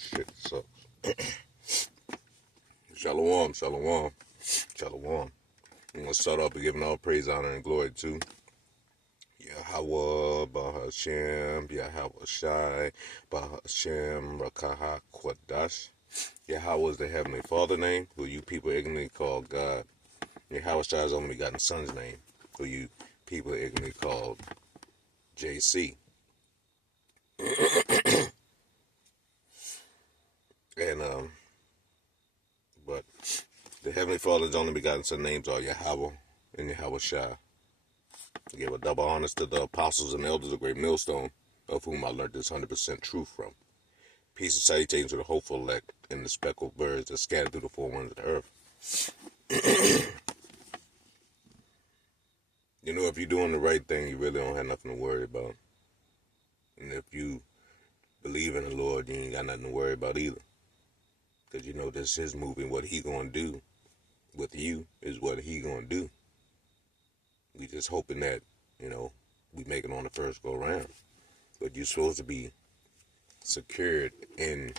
shit sucks. Shalom, shalom, shalom. I'm going to start off by giving all praise, honor, and glory to Yahweh, Bahashem, Yahweh Shai, Bahashem, Rakaha, Kwadash. Yahweh is the Heavenly Father name, who you people ignorantly call God. Yahweh Shai is only begotten Son's name, who you people ignorantly call JC. But the Heavenly Father's only begotten Son names are Yahweh and Yahweh Shai. I gave a double honors to the apostles and elders of Great Millstone, of whom I learned this 100% truth from. Peace and salutations to the hopeful elect and the speckled birds that scattered through the four winds of the earth. You know, if you're doing the right thing, you really don't have nothing to worry about. And if you believe in the Lord, you ain't got nothing to worry about either. Because you know this is moving. What he gonna do with you is what he gonna do. We just hoping that, you know, we make it on the first go round. But you're supposed to be secured in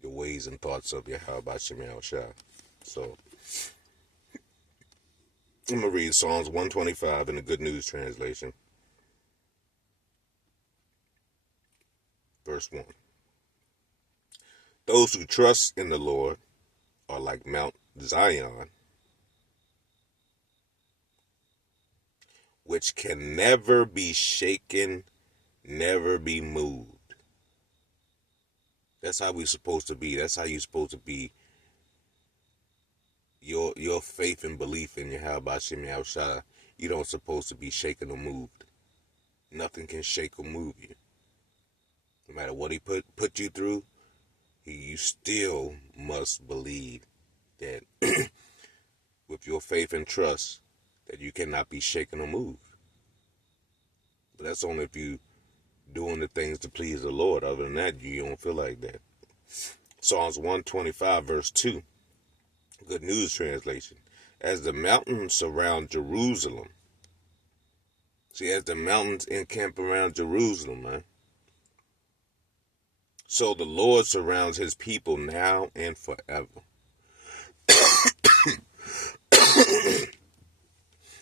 the ways and thoughts of Yahweh Shem Shai. So I'm gonna read Psalms 125 in the Good News Translation. Verse 1. Those who trust in the Lord are like Mount Zion, which can never be shaken, never be moved. That's how we're supposed to be. That's how you're supposed to be. Your faith and belief in Yahweh Shem Shai, you don't supposed to be shaken or moved. Nothing can shake or move you. No matter what he put you through, you still must believe that with your faith and trust that you cannot be shaken or moved. But that's only if you doing the things to please the Lord. Other than that, you don't feel like that. Psalms 125 verse 2. Good News Translation. As the mountains surround Jerusalem. See, as the mountains encamp around Jerusalem, man. So the Lord surrounds his people now and forever.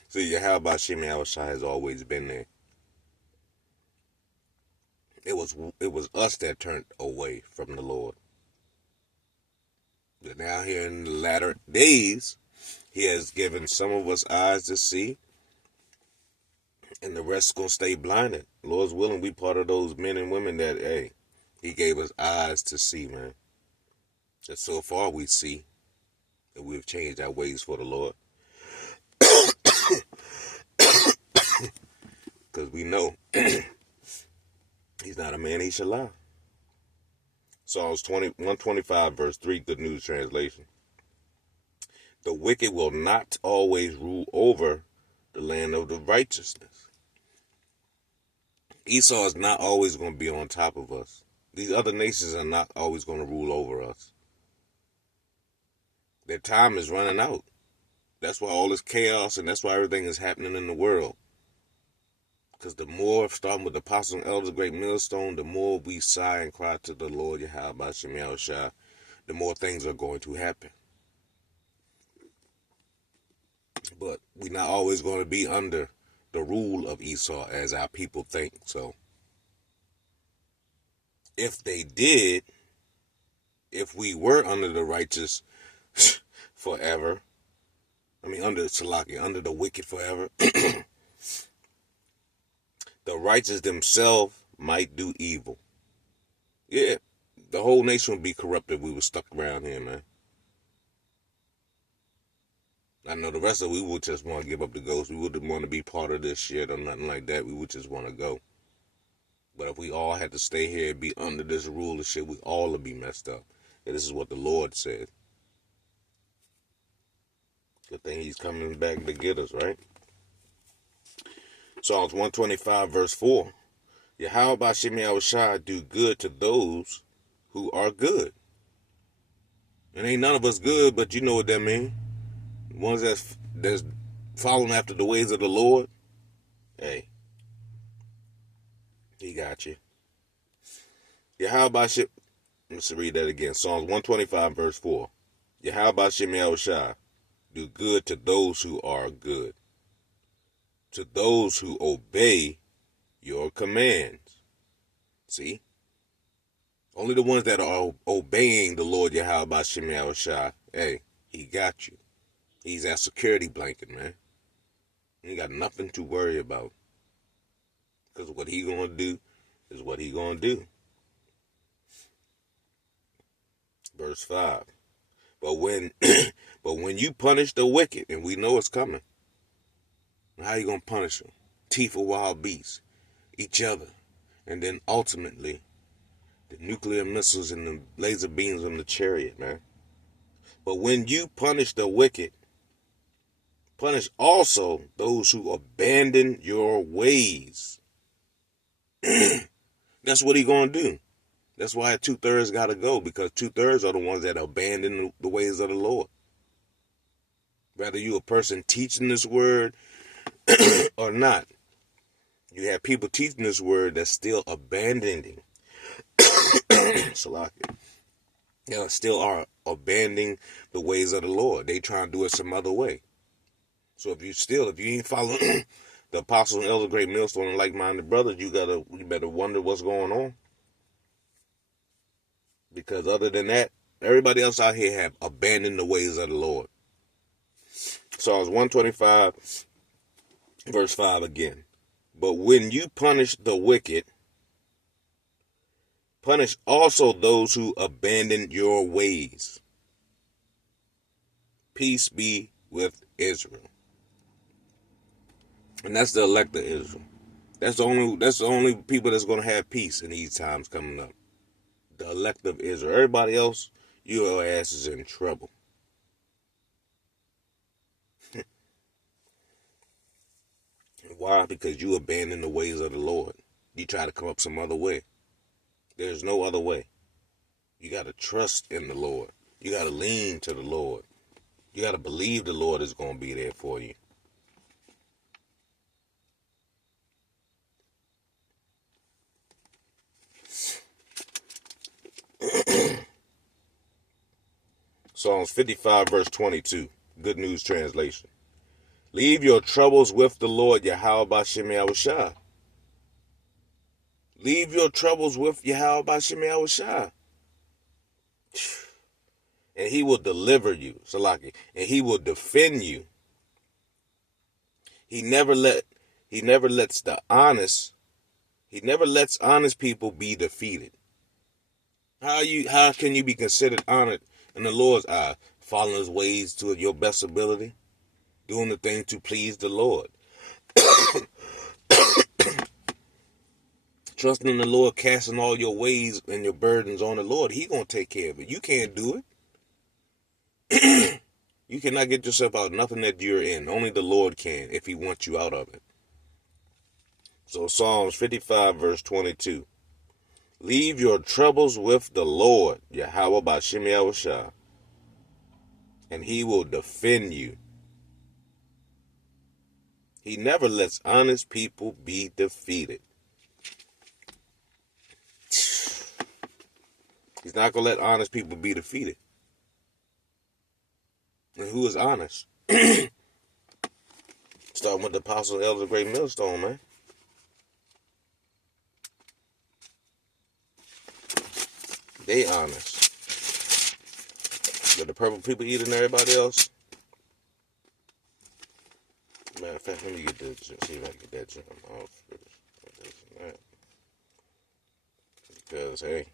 See, Yahweh Shem Shai has always been there. It was us that turned away from the Lord. But now here in the latter days, he has given some of us eyes to see, and the rest gonna stay blinded. Lord's willing, we part of those men and women that, hey, he gave us eyes to see, man. That so far we see that we've changed our ways for the Lord. Because we know he's not a man, he shall lie. Psalms 125 verse 3, Good News Translation. The wicked will not always rule over the land of the righteousness. Esau is not always going to be on top of us. These other nations are not always going to rule over us. Their time is running out. That's why all this chaos and that's why everything is happening in the world. Because the more, starting with the apostles and elders of Great Millstone, the more we sigh and cry to the Lord Yahweh Shem Shai, the more things are going to happen. But we're not always going to be under the rule of Esau as our people think. So if they did, if we were under the righteous forever, under Salaki, under the wicked forever, the righteous themselves might do evil. Yeah, the whole nation would be corrupt if we were stuck around here, man. I know the rest of we would just want to give up the ghost. We wouldn't want to be part of this shit or nothing like that. We would just want to go. But if we all had to stay here and be under this rule of shit, we all would be messed up. And this is what the Lord said. Good thing he's coming back to get us, right? Psalms 125 verse 4. Yahweh Shem Shai do good to those who are good. And ain't none of us good, but you know what that means. Ones that's following after the ways of the Lord. Hey, he got you. Yahweh Let's read that again. Psalms 125, verse 4. Yahweh Shem Yahushua, do good to those who are good, to those who obey your commands. See? Only the ones that are obeying the Lord Yahweh Shem Yahushua, hey, he got you. He's that security blanket, man. You ain't got nothing to worry about. Because what he gonna do is what he gonna do. Verse 5. But when you punish the wicked, and we know it's coming, how you gonna punish them? Teeth of wild beasts, each other, and then ultimately the nuclear missiles and the laser beams on the chariot, man. But when you punish the wicked, punish also those who abandon your ways. That's what he gonna do. That's why 2/3 gotta go, because 2/3 are the ones that abandon the ways of the Lord. Whether you a person teaching this word or not, you have people teaching this word that's still abandoning. Salaki. Still are abandoning the ways of the Lord. They try and do it some other way. So if you ain't following the apostles and elder great millstone and like-minded brothers, you better wonder what's going on. Because other than that, everybody else out here have abandoned the ways of the Lord. Psalms 125, verse 5 again. But when you punish the wicked, punish also those who abandon your ways. Peace be with Israel. And that's the elect of Israel. That's the only people that's going to have peace in these times coming up. The elect of Israel. Everybody else, your ass is in trouble. Why? Because you abandon the ways of the Lord. You try to come up some other way. There's no other way. You got to trust in the Lord. You got to lean to the Lord. You got to believe the Lord is going to be there for you. Psalms 55, verse 22. Good News Translation. Leave your troubles with the Lord, Yahweh B'Shem Yahushua. Leave your troubles with Yahweh B'Shem Yahushua. And he will deliver you, Salaki. And he will defend you. He never lets honest people be defeated. How can you be considered honored in the Lord's eye? Following his ways to your best ability, doing the thing to please the Lord. Trusting in the Lord, casting all your ways and your burdens on the Lord. He gonna take care of it. You can't do it. You cannot get yourself out of nothing that you're in. Only the Lord can, if he wants you out of it. So Psalms 55, verse 22. Leave your troubles with the Lord, Yahweh B'Shem Yahushua, and he will defend you. He never lets honest people be defeated. He's not going to let honest people be defeated. And who is honest? Starting with the Apostle Elder Great Millstone, man. They honest. But the purple people eating everybody else. Matter of fact, let me get this. See if I can get that jam off. Because, hey,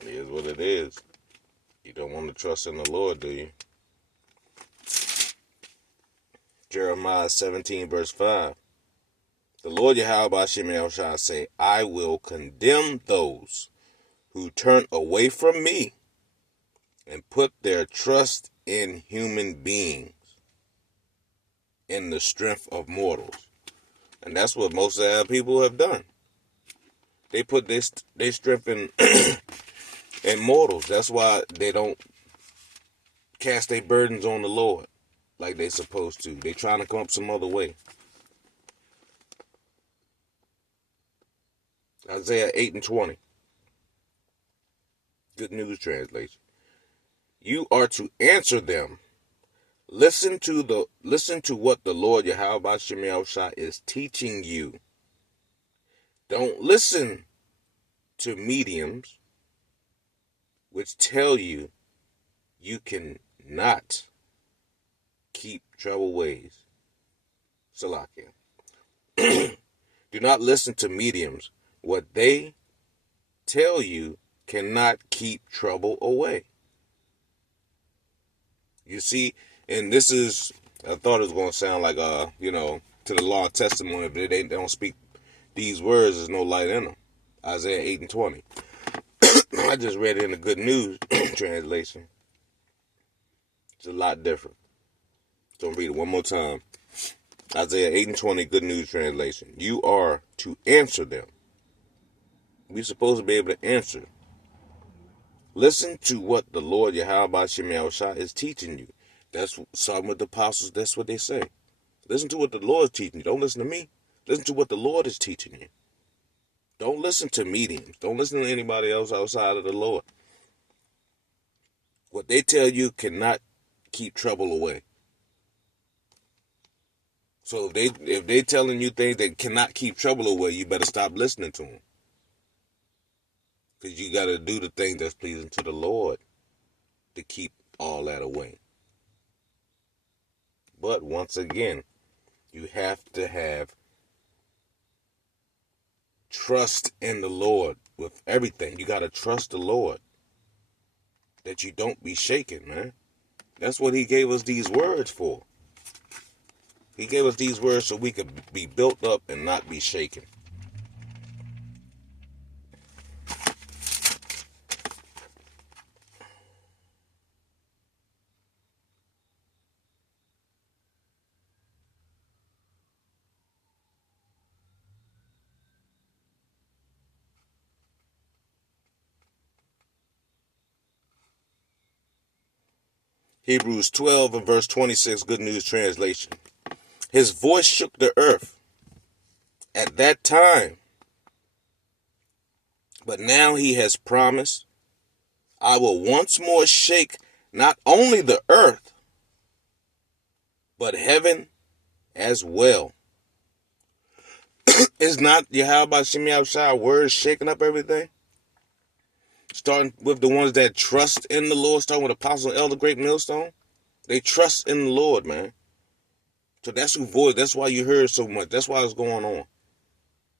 it is what it is. You don't want to trust in the Lord, do you? Jeremiah 17, verse 5. The Lord Yahweh B'Shem Yahushua say, I will condemn those who turn away from me and put their trust in human beings, in the strength of mortals. And that's what most of our people have done. They put their strength in, in mortals. That's why they don't cast their burdens on the Lord like they supposed to. They trying to come up some other way. Isaiah 8 and 20. Good News Translation. You are to answer them. Listen to what the Lord Yahweh Shemel Shah is teaching you. Don't listen to mediums which tell you you cannot keep trouble ways. Salakia. Do not listen to mediums. What they tell you cannot keep trouble away. You see, and this is, I thought it was going to sound like, to the law and testimony, but they don't speak these words, there's no light in them. Isaiah 8 and 20. I just read it in the Good News Translation. It's a lot different. So I'm read it one more time. Isaiah 8 and 20, Good News Translation. You are to answer them. We're supposed to be able to answer. Listen to what the Lord Yahweh Shemel Shah is teaching you. That's some of the apostles, that's what they say. Listen to what the Lord is teaching you. Don't listen to me. Listen to what the Lord is teaching you. Don't listen to mediums. Don't listen to anybody else outside of the Lord. What they tell you cannot keep trouble away. So if they telling you things that cannot keep trouble away, you better stop listening to them. Because you got to do the thing that's pleasing to the Lord to keep all that away. But once again, you have to have trust in the Lord with everything. You got to trust the Lord that you don't be shaken, man. That's what he gave us these words for. He gave us these words so we could be built up and not be shaken. Hebrews 12 and verse 26, Good News Translation. His voice shook the earth at that time. But now he has promised, I will once more shake not only the earth, but heaven as well. Is not Yahweh Shemel Shah words shaking up everything? Starting with the ones that trust in the Lord, starting with Apostle Elder Great Millstone. They trust in the Lord, man. So that's who voice. That's why you heard so much. That's why it's going on.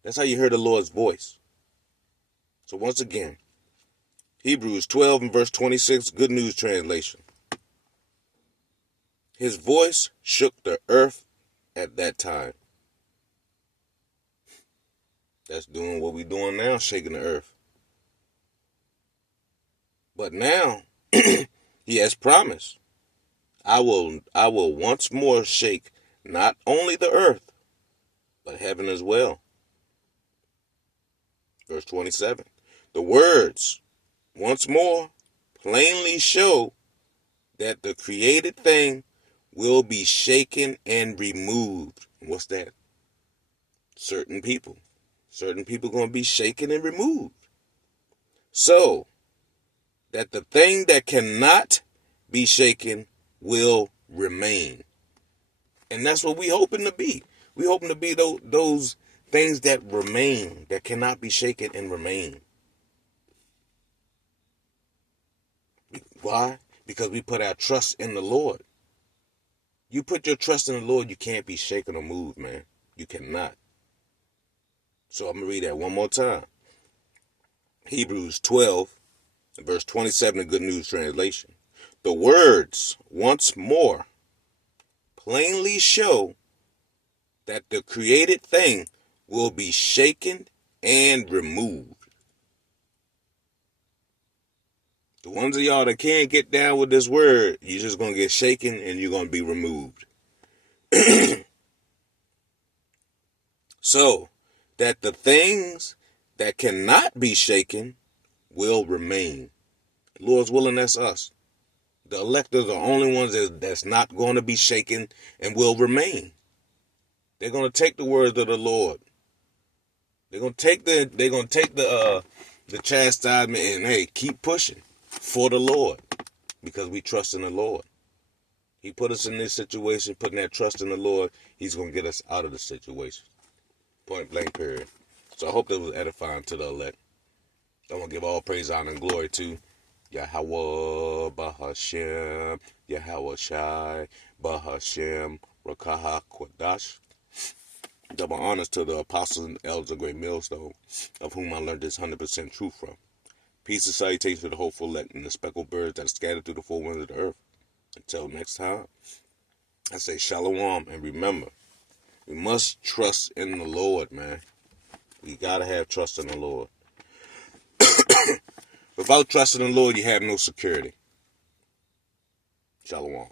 That's how you heard the Lord's voice. So once again, Hebrews 12 and verse 26, Good News Translation. His voice shook the earth at that time. That's doing what we're doing now, shaking the earth. But now, he has promised, I will once more shake not only the earth, but heaven as well. Verse 27. The words, once more, plainly show that the created thing will be shaken and removed. What's that? Certain people. Certain people going to be shaken and removed. So that the thing that cannot be shaken will remain. And that's what we hoping to be. We hoping to be those things that remain, that cannot be shaken and remain. Why? Because we put our trust in the Lord. You put your trust in the Lord, you can't be shaken or moved, man. You cannot. So I'm going to read that one more time. Hebrews 12, verse 27, the Good News Translation. The words, once more, plainly show that the created thing will be shaken and removed. The ones of y'all that can't get down with this word, you're just going to get shaken and you're going to be removed. So that the things that cannot be shaken will remain. Lord's willing, that's us. The elect are the only ones that's not going to be shaken and will remain. They're going to take the words of the Lord. They're going to take the the chastisement, and hey, keep pushing for the Lord because we trust in the Lord. He put us in this situation, putting that trust in the Lord. He's going to get us out of the situation. Point blank, period. So I hope that was edifying to the elect. I want to give all praise, honor, and glory to Yahweh, Bahashem, Yahweh Shai, Bahashem, Rakaha Kwadash. Double honors to the apostles and elders of Great Millstone, of whom I learned this 100% truth from. Peace and salutation to the hopeful elect and the speckled birds that are scattered through the four winds of the earth. Until next time, I say shalom, and remember, we must trust in the Lord, man. We gotta have trust in the Lord. Without trust in the Lord, you have no security. Shalom.